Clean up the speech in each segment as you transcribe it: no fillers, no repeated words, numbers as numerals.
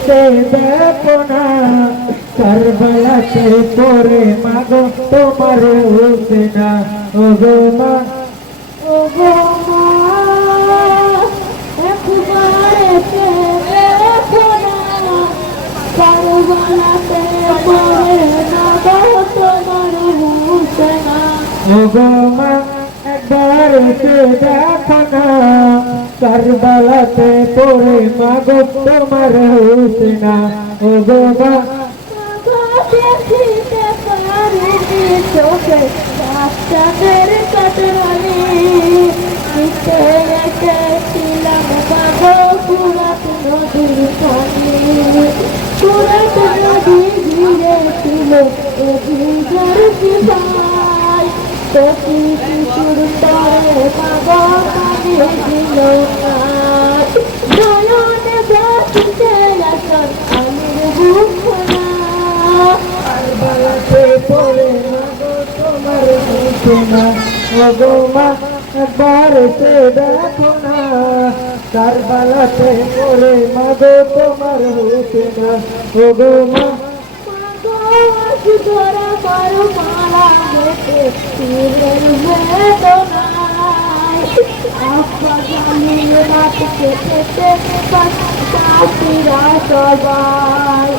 সে দেখো না কারবালাতে পড়ে মাগো তোমার হুসেনা ওগো মা ওগো মা একবার এসে দেখো না কারবালাতে পড়ে মাগো তোমার হুসেনা ওগো মা একবার এসে দেখো না কারবালাতে পড়ে মাগো তোমার হুসেনা ওগো মা দেখিতে পারিনি চোখে বাচ্চাদের কাতরানি নিতে রেখেছিলাম বাবু পুরাত নদীর পানি পুরাত নদী ঘিরে ছিল অভিযার সিপাই প্রতি শিশুর তরে বাবা পানি দিল না নয়নে বাঁচতে আসন আমির বুক কারবালাতে পড়ে মাগো তোমার হুসেনা ওগো মা একবার এসে দেখো না কারবালাতে পড়ে মাগো তোমার হুসেনা ওগো মা ধরা মারো মারা মেতে তীরের বেদনায় আব্বা জানিল রাত কেটেছে চাষিরা সবাই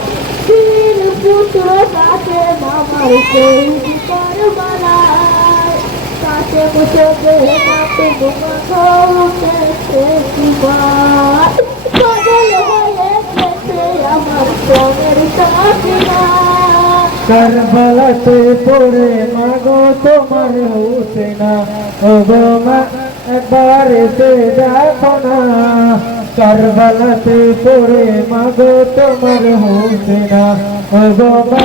তিন পুত্র কাছে মামার শহীদ কারবালায় কাছে মুখে মাতে মুখে শিবার পাগল হয়ে গেছে আমার প্রাণের চাষিরা কারবালাতে পড়ে মাগো তোমার হুসেনা ওগো মা একবার এসে দেখো না কারবালাতে পড়ে মাগো তোমার হুসেনা ওগো মা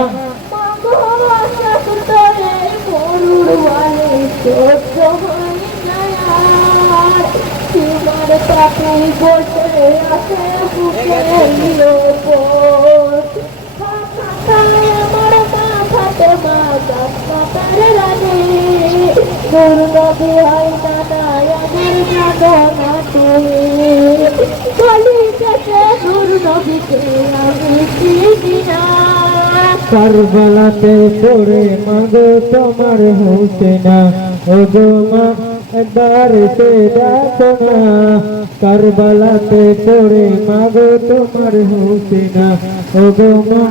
তোমার পাখি বসে আছে বুকের ওপর আমার মাথাতে মা গাছপাতার রানী দুর্গতি হয় নানায়নের নাগনাতে বলি গেছে দুর্নবীকে আমি চিনি না কারবালাতে পড়ে মাগো তোমার হুসেনা ওগো মা একবার এসে দেখো না কারবালাতে পড়ে মাগো তোমার হুসেনা ওগো মা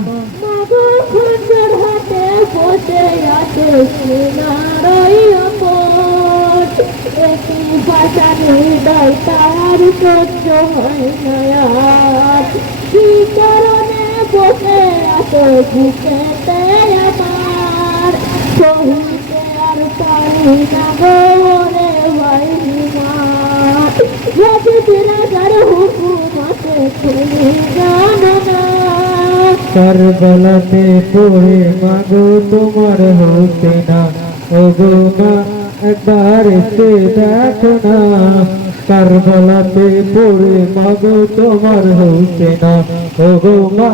মাগো খুঁজের হাতে বসে আছে সিনারই ওপর একই ভাষা হৃদয় তার সহ্য হয় না আর কি কারণে বসে আছে বুকেতে আমার শহীদে আর পারি না গোরে ভাই বিমার রাজার হুকুমতে তুমি জানো না কারবালাতে পড়ে মাগো তোমার হুসেনা ওগো মা একবার এসে দেখো না কারবালাতে পড়ে মাগো তোমার হুসেনা ওগো মা